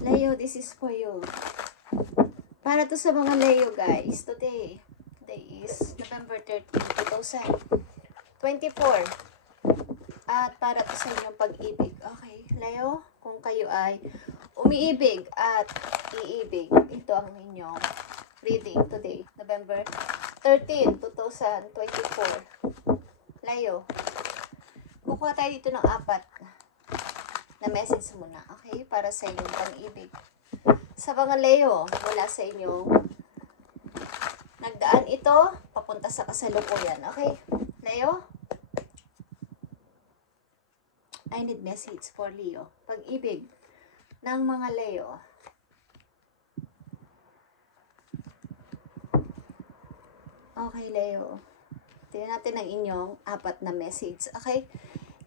Leo, this is for you. Para to sa mga Leo, guys. Today is November 13, 2024. At para to sa inyong pag-ibig. Okay, Leo, kung kayo ay umiibig at iibig, ito ang inyong reading today, November 13, 2024. Leo, kukuha tayo dito ng 4 na message muna, okay? Para sa inyong pag-ibig. Sa mga Leo, wala sa inyong nagdaan ito, papunta sa kasalukuyan, okay? Leo, I need message for Leo. Pag-ibig ng mga Leo. Okay, Leo. Tingnan natin ang inyong 4 na message, okay?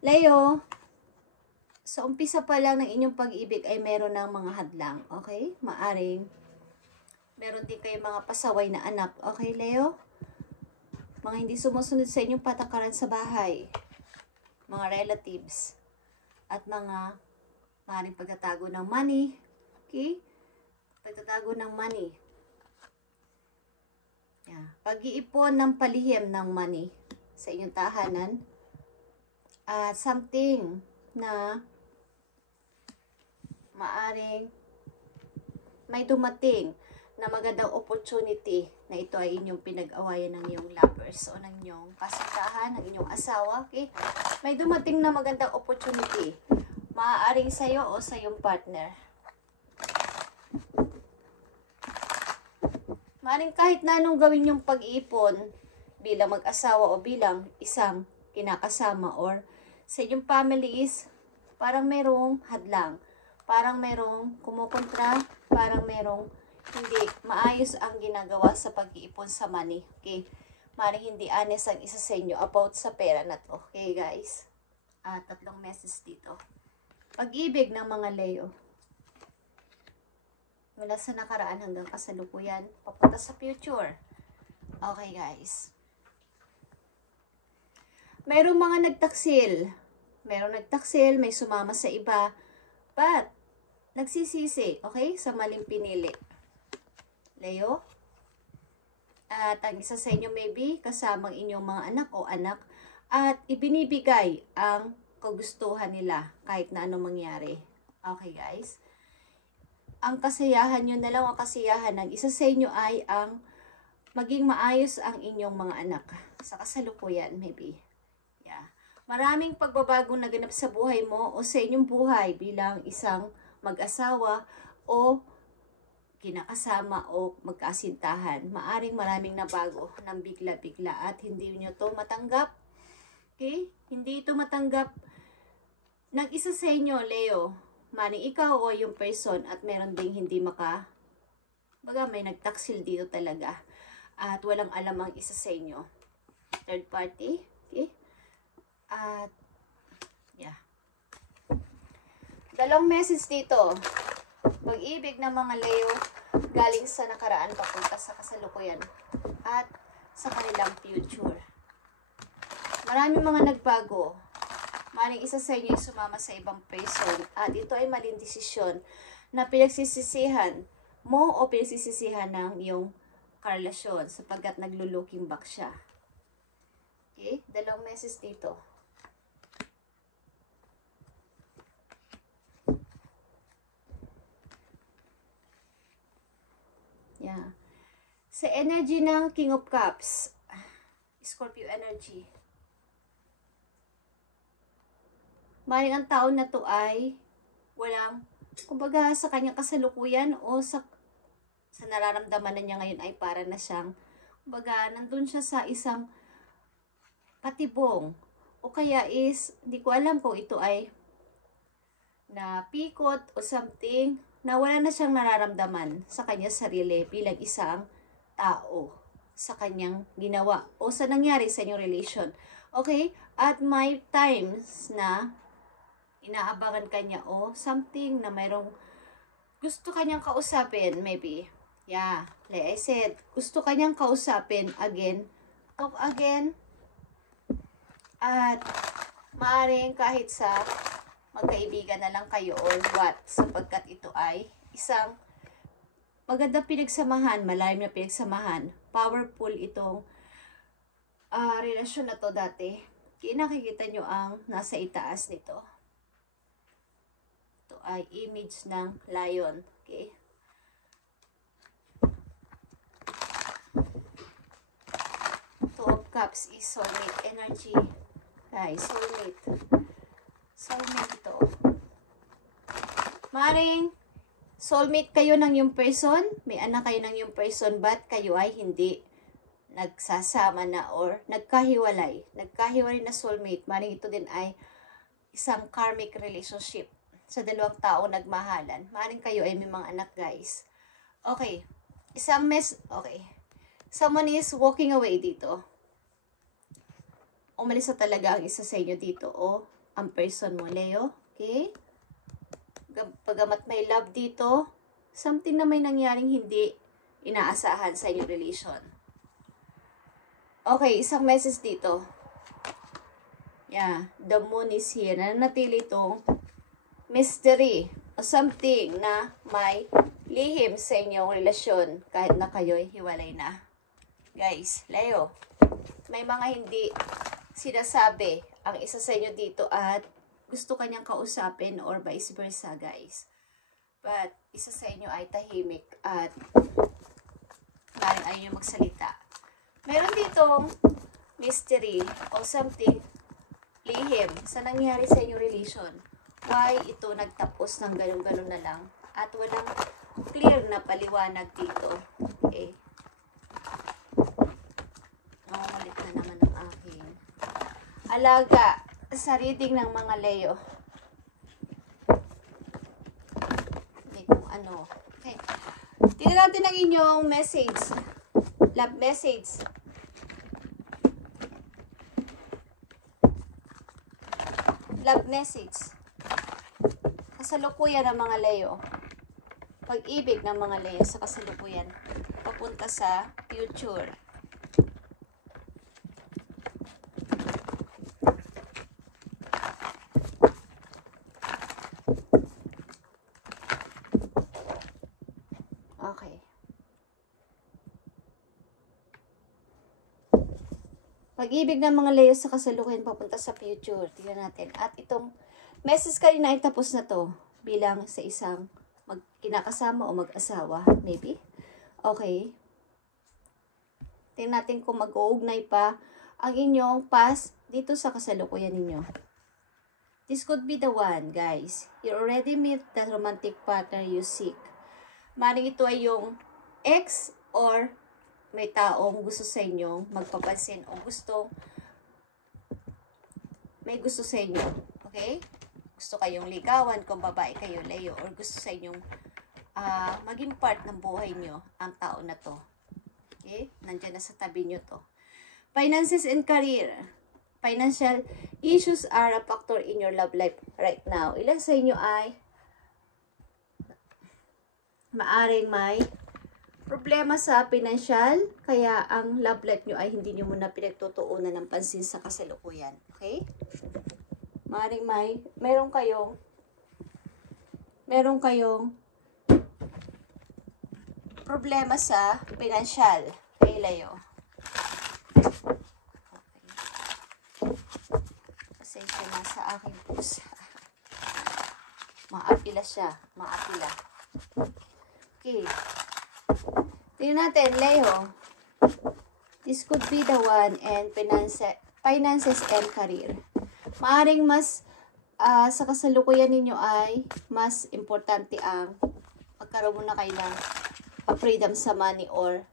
Leo, sa umpisa pa lang ng inyong pag-ibig ay meron ng mga hadlang, okay? Maaring meron din kayo mga pasaway na anak, okay, Leo? Mga hindi sumusunod sa inyong patakaran sa bahay, mga relatives, at mga maaring pagtatago ng money, okay? Pagtatago ng money. Yeah. Pag-iipon ng palihim ng money sa inyong tahanan, at something na maaring may dumating na magandang opportunity na ito ay inyong pinag-awayan ng iyong lovers o ng inyong kasintahan, ng inyong asawa, okay? May dumating na magandang opportunity, maaaring sa'yo o sa iyong partner. Maaaring kahit na anong gawin yung pag-iipon bilang mag-asawa o bilang isang kinakasama or sa inyong family is parang merong hadlang. Parang merong kumukontra, parang merong hindi maayos ang ginagawa sa pag-iipon sa money. Okay? Maring hindi honest ang isa sa inyo about sa pera na to. Okay, guys? 3 message dito. Pag-ibig ng mga Leo. Mula sa nakaraan hanggang kasalukuyan, papunta sa future. Okay, guys? Merong mga nagtaksil. Merong nagtaksil, may sumama sa iba. But, nagsisisi, okay? Sa maling pinili. Leo? At ang isa sa inyo maybe, kasamang inyong mga anak o anak, at ibinibigay ang kagustuhan nila kahit na anong mangyari. Okay, guys? Ang kasiyahan nyo na lang, ang kasiyahan ng isa sa inyo ay ang maging maayos ang inyong mga anak. Sa kasalukuyan, maybe. Yeah. Maraming pagbabagong naganap sa buhay mo o sa inyong buhay bilang isang mag-asawa o kinakasama o magkasintahan. Maaring maraming nabago ng bigla-bigla at hindi nyo to matanggap. Okay? Hindi ito matanggap ng isa sa inyo, Leo. Maring ikaw o yung person at meron ding hindi baga may nagtaksil dito talaga. At walang alam ang isa sa inyo. Third party. Okay? At, yeah. 2 message dito. Pag-ibig ng mga Leo galing sa nakaraan papunta sa kasalukuyan at sa kanilang future. Maraming mga nagbago. Maring isa sa inyo sumama sa ibang person at ito ay maling desisyon na pinagsisisihan mo o pinagsisisihan ng iyong karelasyon sapagkat naglo-looking back siya. Okay? 2 message dito. Yeah. Sa energy ng King of Cups, Scorpio energy. Maring ang taon na to ay walang, kumbaga sa kanyang kasalukuyan o sa nararamdaman na niya ngayon ay para na siyang, kumbaga nandun siya sa isang patibong. O kaya is, hindi ko alam kung ito ay napikot o something na wala na siyang nararamdaman sa kanyang sarili bilang isang tao sa kanyang ginawa o sa nangyari sa inyong relation. Okay? At may times na inaabangan kanya o something na mayroong gusto kanyang kausapin, maybe. Yeah, like I said, gusto kanyang kausapin again, talk again. At maaaring kahit sa magkaibigan na lang kayo or what, sapagkat ito ay isang magandang pinagsamahan, malalim na pinagsamahan. Powerful itong relasyon na to dati. Kaya nakikita nyo ang nasa itaas nito. Ito ay image ng lion. Okay? Two of Cups is soulmate energy. Guys, soulmate. Soulmate ito. Maring soulmate kayo ng yung person, may anak kayo ng yung person, but kayo ay hindi nagsasama na or nagkahiwalay. Nagkahiwalay na soulmate. Maring ito din ay isang karmic relationship sa dalawang tao nagmahalan. Maring kayo ay may mga anak, guys. Okay. Okay. Someone is walking away dito. Umalis na talaga ang isa sa inyo dito o ang person mo, Leo. Okay? Pagamat may love dito, something na may nangyaring hindi inaasahan sa inyong relation. Okay, isang message dito. Yeah, the moon is here. Nananatili itong mystery o something na may lihim sa inyong relasyon kahit na kayo'y hiwalay na. Guys, Leo, may mga hindi sinasabi ang isa sa inyo dito at gusto kanyang kausapin or vice versa, guys. But isa sa inyo ay tahimik at maring ayaw nyo magsalita. Meron ditong mystery o something lihim sa nangyari sa inyong relation. Why ito nagtapos ng ganun-ganun na lang at walang clear na paliwanag dito. Okay. Mamulit na naman ang aking alaga sa reading ng mga Leo. Hindi kung ano. Okay. Tingnan natin ang inyong message. Love message. Love message. Kasalukuyan ng mga Leo. Pag-ibig ng mga Leo sa kasalukuyan. Papunta sa future. Okay. Pag-ibig ng mga Leo sa kasalukuyan papunta sa future. Tingnan natin. At itong message kanina ay tapos na to bilang sa isang kinakasama o mag-asawa. Maybe. Okay. Tingnan natin kung mag-uugnay pa ang inyong past dito sa kasalukuyan ninyo. This could be the one, guys. You already meet the romantic partner you seek. Maring ito ay yung ex or may taong gusto sa inyong magpapansin o may gusto sa inyo. Okay? Gusto kayong ligawan kung babae kayo, Leo, or gusto sa inyong maging part ng buhay nyo ang tao na to. Okay? Nandiyan na sa tabi nyo to. Finances and career. Financial issues are a factor in your love life right now. Ilan sa inyo ay maaring may problema sa financial, kaya ang love life nyo ay hindi nyo muna pinagtutuunan ng pansin sa kasalukuyan. Okay? Maaring meron kayong problema sa financial. Okay, Leo. Okay. Pasensya na sa aking pusa. Maapila siya. Maapila. Okay. Tingnan natin, Leo. This could be the one and finances and career. Maaring mas sa kasalukuyan ninyo ay mas importante ang magkaroon muna kayo ng freedom sa money or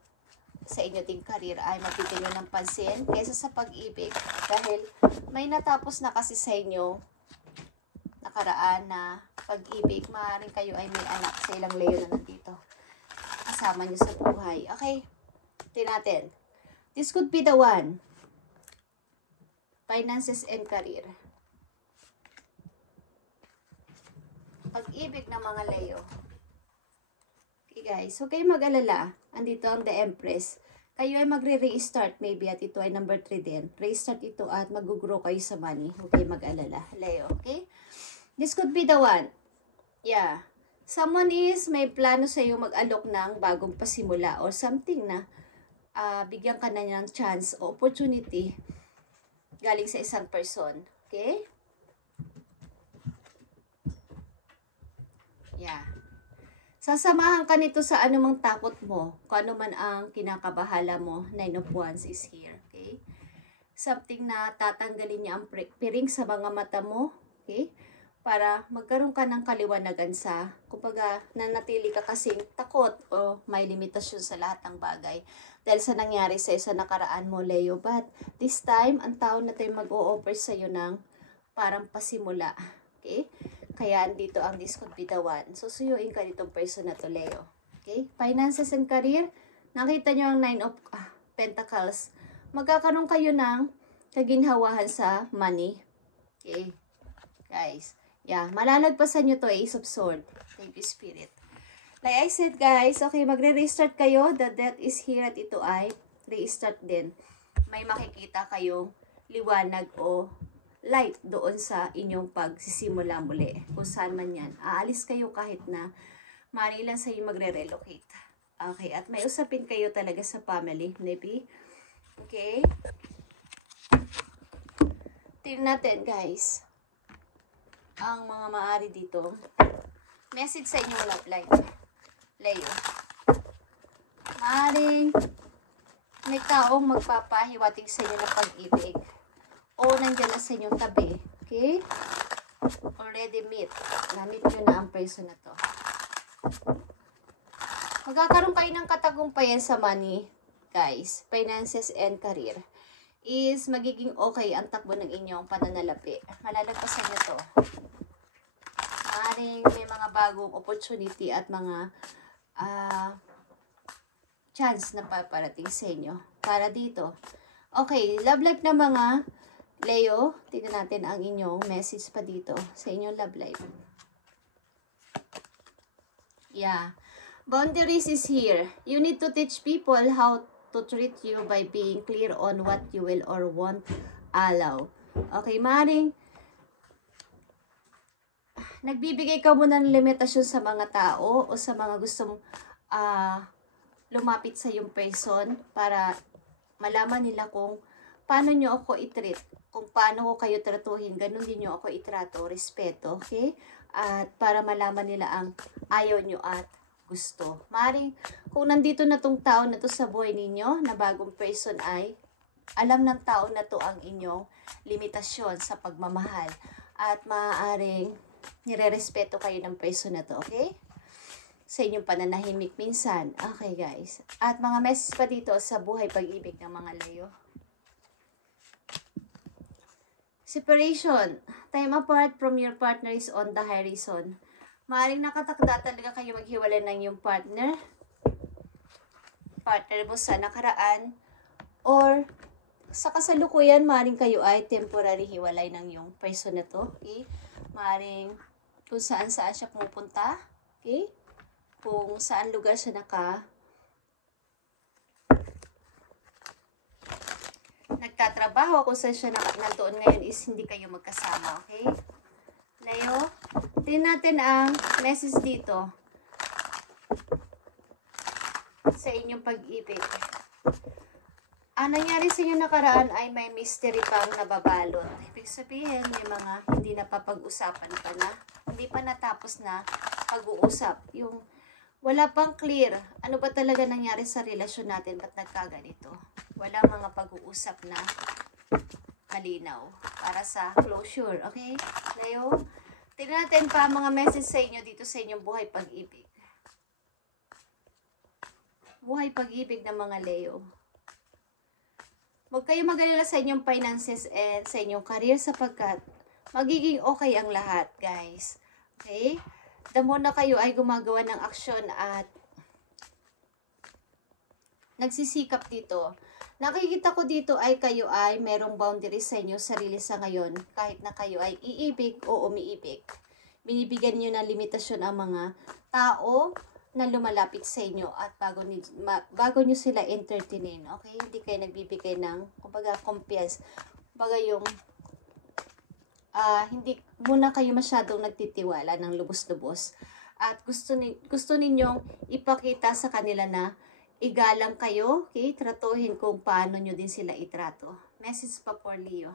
sa inyo ting career ay mabigyan nyo ng pansin kaysa sa pag-ibig dahil may natapos na kasi sa inyo nakaraan na pag-ibig. Maaring kayo ay may anak sa ilang Leo na nandito. Kasama nyo sa buhay. Okay? Tingnan natin. This could be the one. Finances and career. Pag-ibig ng mga Leo. Okay guys. So kayo mag-alala. Andito ang The Empress. Kayo ay magre-restart maybe at ito ay number 3 din. Restart ito at mag-grow kayo sa money. Okay, mag-alala. Leo. Okay? This could be the one. Yeah. Someone is may plano sa iyo mag-alok ng bagong pasimula or something na bigyan ka na ng chance o opportunity galing sa isang person. Okay? Yeah. Sasamahan ka nito sa anumang takot mo, kung ano man ang kinakabahala mo. 9 of Wands is here. Okay? Something na tatanggalin niya ang piring sa mga mata mo. Okay? Para magkaroon ka ng kaliwanagan sa, kumbaga, nanatili ka kasing takot o may limitasyon sa lahat ng bagay. Dahil sa nangyari sa isa nakaraan mo, Leo. But this time, ang tao na tayo mag-o-offer sa iyo ng parang pasimula. Okay? Kaya andito ang this could be the one. So, suyuin ka ditong person na to, Leo. Okay? Finances and career. Nakita nyo ang 9 of Pentacles. Magkakaroon kayo ng kaginhawahan sa money. Okay? Guys. Yeah, malalagpasan nyo to, Ace of Swords. Thank you, Spirit. Like I said, guys, okay, magre-restart kayo. The death is here at ito ay restart din. May makikita kayong liwanag o light doon sa inyong pagsisimula muli. Kung saan man yan. Aalis kayo kahit na marilan sa inyo magre-relocate. Okay, at may usapin kayo talaga sa family, maybe. Okay? Tingnan natin, guys. Ang mga maaari dito. Message sa inyong love life. Leo. Maaring may taong magpapahiwatig sa inyo ng pag-ibig. O nandiyan na sa inyong tabi. Okay? Already meet. Na-meet nyo na ang person na to. Magkakaroon kayo ng katagumpayan sa money, guys. Finances and career. Is magiging okay ang takbo ng inyong pananalapi. Malalagpasan nyo to. Maaaring may mga bagong opportunity at mga chance na paparating sa inyo. Para dito. Okay, love life na mga Leo. Tignan natin ang inyong message pa dito sa inyong love life. Yeah. Boundaries is here. You need to teach people how to treat you by being clear on what you will or won't allow. Okay, maring nagbibigay ka muna ng limitasyon sa mga tao o sa mga gustong lumapit sa yung person para malaman nila kung paano nyo ako i-treat, kung paano ko kayo tratuhin, ganun din nyo ako itrato, respeto, okay? At para malaman nila ang ayaw nyo at gusto. Maring kung nandito na tong tao na to sa buhay ninyo, na bagong person ay, alam ng tao na to ang inyong limitasyon sa pagmamahal. At maaaring nire-respeto kayo ng person na to, okay? Sa inyong pananahimik minsan. Okay, guys. At mga message pa dito sa buhay pag-ibig ng mga Leo. Separation. Time apart from your partner is on the horizon. Maaaring nakatakda talaga kayo maghiwalay ng yung partner mo sa nakaraan, or sa kasalukuyan, maaaring kayo ay temporary hiwalay ng yung person na to. Okay? Maaaring kung saan siya pumupunta. Okay? Kung saan lugar siya nagtatrabaho, kung saan siya nandoon ngayon is hindi kayo magkasama. Okay? Leo, tingnan natin ang message dito sa inyong pag-ibig. Ang nangyari sa inyo nakaraan ay may mystery pang nababalot. Ibig sabihin, may mga hindi napapag-usapan pa na, hindi pa natapos na pag-uusap. Yung wala pang clear, ano ba talaga nangyari sa relasyon natin, ba't nagkaganito? Wala mga pag-uusap na malinaw para sa closure, okay? Leo, tignan natin pa mga message sa inyo dito sa inyong buhay pag-ibig. Buhay pag-ibig ng mga Leo. Huwag kayo mag-alala sa inyong finances and sa inyong career sapagkat magiging okay ang lahat, guys. Okay? Damo na kayo ay gumagawa ng aksyon at nagsisikap dito. Nakikita ko dito ay kayo ay merong boundaries sa inyo sarili sa ngayon kahit na kayo ay iibig o umiibig. Binibigyan niyo ng limitasyon ang mga tao na lumalapit sa inyo at bago niyo sila entertainin. Okay? Hindi kayo nagbibigay ng kumbaga kumpiyansa. Kumbaga yung hindi muna kayo masyadong nagtitiwala ng lubos-lubos. At gusto ninyong ipakita sa kanila na igalang kayo, okay? Tratuhin kung paano nyo din sila itrato. Message pa for Leo.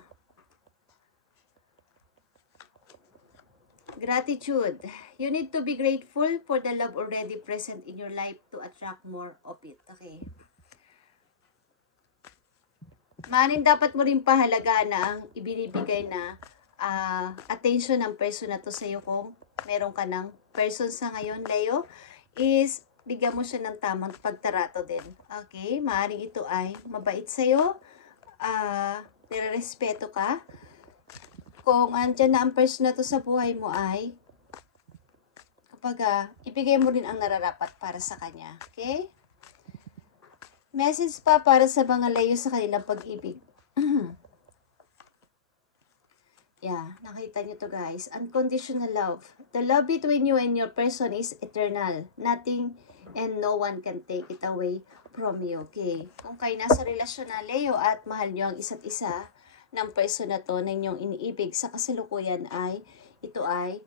Gratitude. You need to be grateful for the love already present in your life to attract more of it. Okay. Maaaring dapat mo rin pahalagaan na ang ibinibigay na attention ng person na to sa'yo kung meron ka ng person sa ngayon, Leo, is bigyan mo siya ng tamang pagtarato din. Okay? Maaaring ito ay mabait sa'yo, nirerespeto ka. Kung andyan na ang person na to sa buhay mo ay kapag ibigay mo rin ang nararapat para sa kanya. Okay? Message pa para sa mga Leo sa kanilang pag-ibig. Yeah, nakita nyo to guys. Unconditional love. The love between you and your person is eternal. Nothing and no one can take it away from you. Okay? Kung kayo nasa relasyon na Leo at mahal nyo ang isa't isa ng person na to na inyong iniibig sa kasalukuyan ay ito ay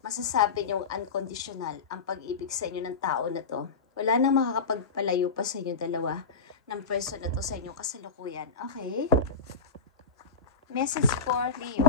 masasabi nyong unconditional ang pag-ibig sa inyo ng tao na to. Wala nang makakapagpalayo pa sa inyo dalawa ng person na to sa inyong kasalukuyan. Okay? Message for Leo.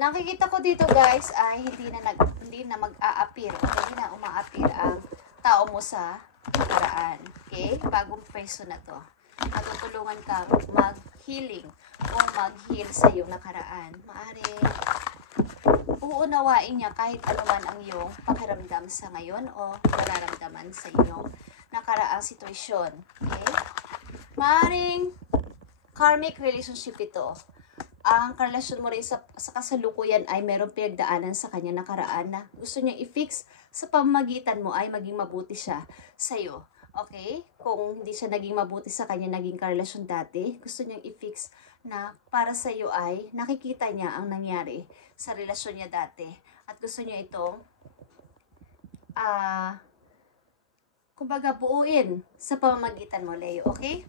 Nakikita ko dito guys ay hindi na mag-a-appear, hindi na uma-appear ang tao mo sa nakaraan. Okay? Bagong person na to. Matutulungan ka mag-healing o mag-heal sa iyong nakaraan. Maaring uunawain niya kahit anuman ang iyong pakiramdam sa ngayon o nararamdaman sa iyong nakaraang sitwasyon. Okay? Maaring karmic relationship ito. Ang karelasyon mo rin sa kasalukuyan ay merong pinagdaanan sa kanya nakaraan na gusto niya i-fix sa pamamagitan mo ay maging mabuti siya sa'yo. Okay? Kung hindi siya naging mabuti sa kanya, naging karelasyon dati, gusto niyang i-fix na para sa'yo ay nakikita niya ang nangyari sa relasyon niya dati. At gusto niya itong kumbaga buuin sa pamamagitan mo, Leo. Okay?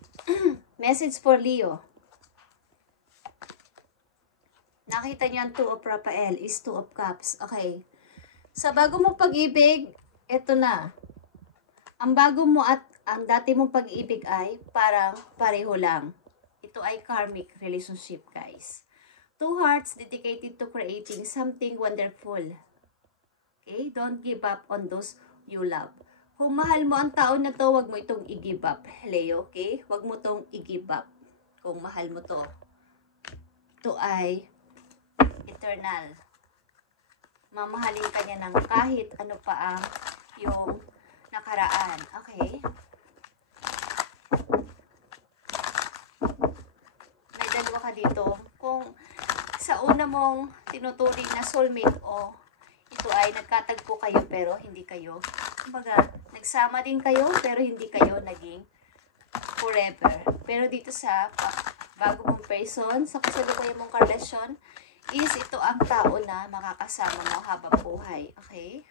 Message for Leo. Nakita niyo ang 2 of Raphael is 2 of Cups. Okay. Sa bago mong pag-ibig, ito na. Ang bago mo at ang dati mong pag-ibig ay parang pareho lang. Ito ay karmic relationship, guys. 2 hearts dedicated to creating something wonderful. Okay? Don't give up on those you love. Kung mahal mo ang tao na to, wag mo itong i-give up, Leo. Okay? Wag mo itong i-give up. Kung mahal mo to. Ito ay eternal. Mamahalin ka niya ng kahit ano pa ang yung nakaraan. Okay? May dalawa ka dito. Kung sa una mong tinuturing na soulmate o ito ay nagkatagpo kayo pero hindi kayo. Kumbaga, nagsama din kayo pero hindi kayo naging forever. Pero dito sa bago mong person, sa kasalukuyan mong karelasyon, is ito ang tao na makakasama mo habang buhay. Okay?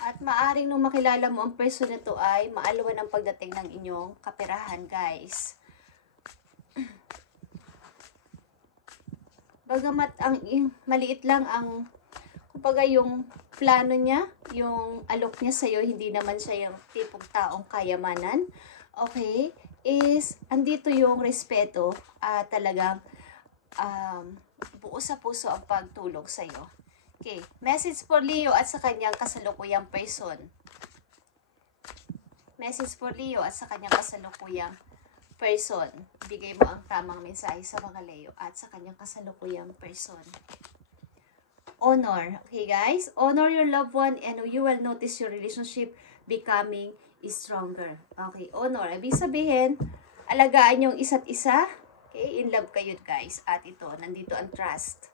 At maaring nung makilala mo ang person na to ay maalawan ang pagdating ng inyong kaperahan, guys. Bagamat ang maliit lang ang kumbaga yung plano niya, yung alok niya sa'yo, hindi naman siya yung tipong taong kayamanan. Okay? Is andito yung respeto at talagang buo sa puso ang pagtulong sa iyo. Okay, message for Leo at sa kanyang kasalukuyang person. Message for Leo at sa kanyang kasalukuyang person. Bigay mo ang tamang mensahe sa mga Leo at sa kanyang kasalukuyang person. Honor. Okay guys, honor your loved one and you will notice your relationship becoming stronger. Okay, honor. Ibig sabihin, alagaan yung isa't isa. Okay, in love kayo guys. At ito, nandito ang trust.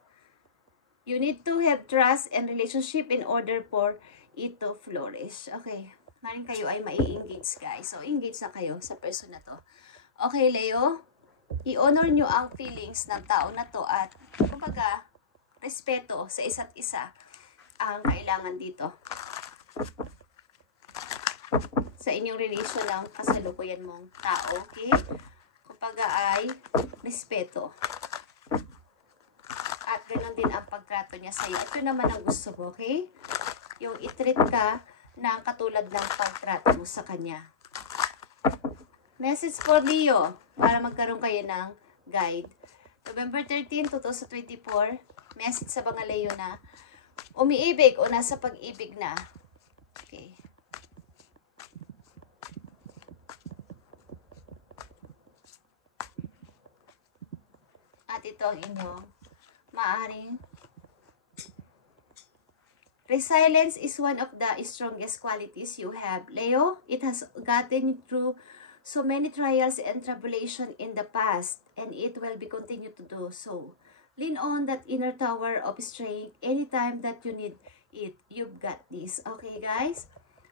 You need to have trust and relationship in order for it to flourish. Okay, maring kayo ay mai-engage guys. So, engage na kayo sa person na to. Okay, Leo, i-honor nyo ang feelings ng tao na to at kumbaga, respeto sa isa't isa. ang kailangan dito. Sa inyong relasyon ng kasalukuyan mong tao, okay? Kumbaga ay respeto. At ganoon din ang pagtrato niya sa'yo. Ito naman ang gusto mo, okay? Yung i-treat ka ng katulad ng pagtrato mo sa kanya. Message for Leo para magkaroon kayo ng guide. November 13, 2024, message sa mga Leo na umiibig o nasa pag-ibig na. Okay. At ito ang inyong maaring resilience is one of the strongest qualities you have, Leo. It has gotten you through so many trials and tribulation in the past, and it will be continue to do so. Lean on that inner tower of strength anytime that you need it. You've got this. Okay, guys?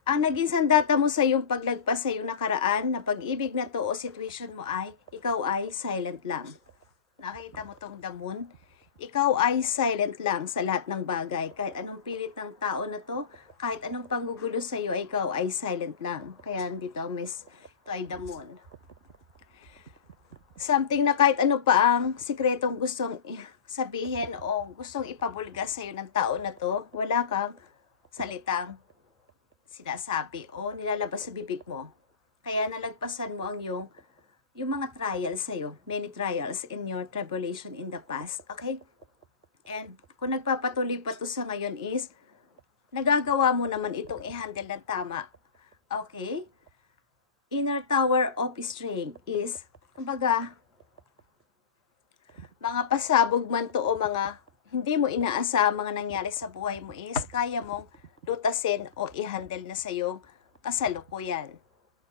Ang naging sandata mo sa iyong paglagpas sa iyong nakaraan na pag-ibig na to o situation mo ay, ikaw ay silent lang. Nakita mo tong the moon? Ikaw ay silent lang sa lahat ng bagay. Kahit anong pilit ng tao na to, kahit anong panggugulo sa iyo, ikaw ay silent lang. Kaya dito ang ito ay the moon. Something na kahit ano pa ang sikretong gustong sabihin o gustong ipabulga sa iyo ng tao na to, wala kang salitang sinasabi o nilalabas sa bibig mo. Kaya nalagpasan mo ang yung mga trials sa'yo, many trials in your tribulation in the past, okay? And kung nagpapatuloy pa to sa ngayon is, nagagawa mo naman itong i-handle ng tama, okay? Inner tower of strength is, kumbaga, mga pasabog man to o mga hindi mo inaasahang mga nangyari sa buhay mo is, kaya mong lutasin o i-handle na sa iyong kasalukuyan,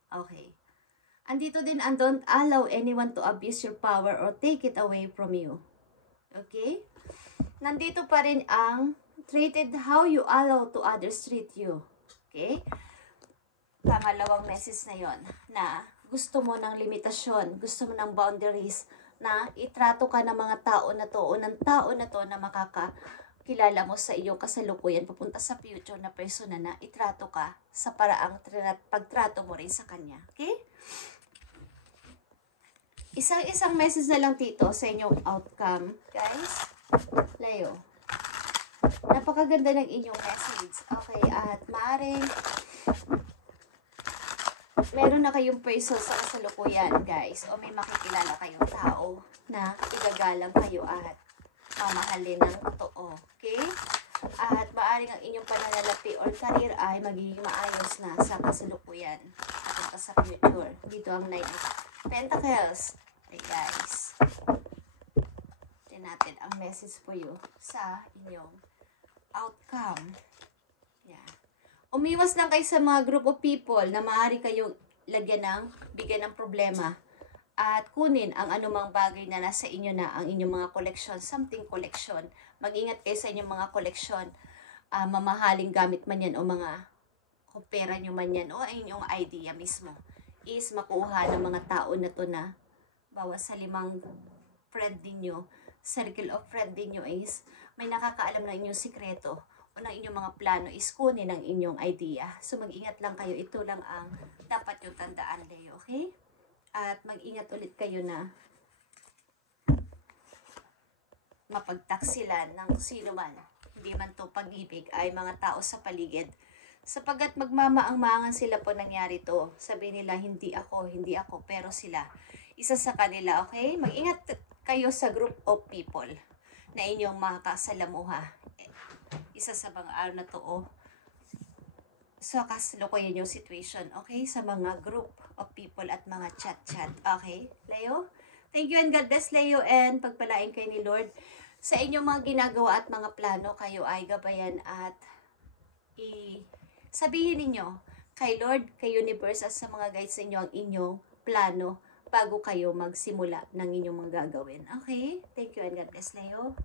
okay? Andito din ang don't allow anyone to abuse your power or take it away from you. Okay? Nandito pa rin ang treated how you allow to others treat you. Okay? Pangalawang message na yon na gusto mo ng limitasyon, gusto mo ng boundaries, na itrato ka ng mga tao na to o ng tao na to na makakakilala mo sa iyong kasalukuyan papunta sa future na persona na itrato ka sa paraang pagtrato mo rin sa kanya. Okay? Isang message na lang dito sa inyong outcome, guys. Leo. Napakaganda ng inyong message. Okay, at maaaring meron na kayong person sa kasalukuyan, guys. O may makikilala kayong tao na igagalang kayo at mamahalin ng totoo. Okay? At maaaring ang inyong pananalapi or career ay magiging maayos na sa kasalukuyan at sa future. Dito ang Knight of Pentacles. Okay, guys. Tignan natin ang message for you sa inyong outcome. Yeah. Umiwas lang kayo sa mga group of people na maaari kayong bigyan ng problema at kunin ang anumang bagay na nasa inyo na ang inyong mga collection, something collection. Mag-ingat kayo sa inyong mga collection, mamahaling gamit man yan o mga kung pera nyo man yan o inyong idea mismo is makuha ng mga tao na to na bawa sa 5 friend ninyo, circle of friend ninyo is may nakakaalam ng inyong sikreto o ng inyong mga plano is kunin ang inyong idea. So mag-ingat lang kayo. Ito lang ang dapat yung tandaan, Leo. Okay? At mag-ingat ulit kayo na mapagtaksilan ng sino man. Hindi man to pag-ibig ay mga tao sa paligid. Sapagkat magmamaang-maangan sila po nangyari to. Sabi nila, hindi ako, pero sila. Isa sa kanila, okay? Mag-ingat kayo sa group of people na inyong makakasalamuha. Isa sa mga araw na to, so kasalukuyan yung situation, okay? Sa mga group of people at mga chat-chat, okay? Leo? Thank you and God bless, Leo, and pagpalain kayo ni Lord sa inyong mga ginagawa at mga plano. Kayo ay gabayan at sabihin ninyo kay Lord, kay Universe at sa mga guides ninyo ang inyong plano bago kayo magsimula ng inyong mga gagawin. Okay? Thank you and God bless, Leo.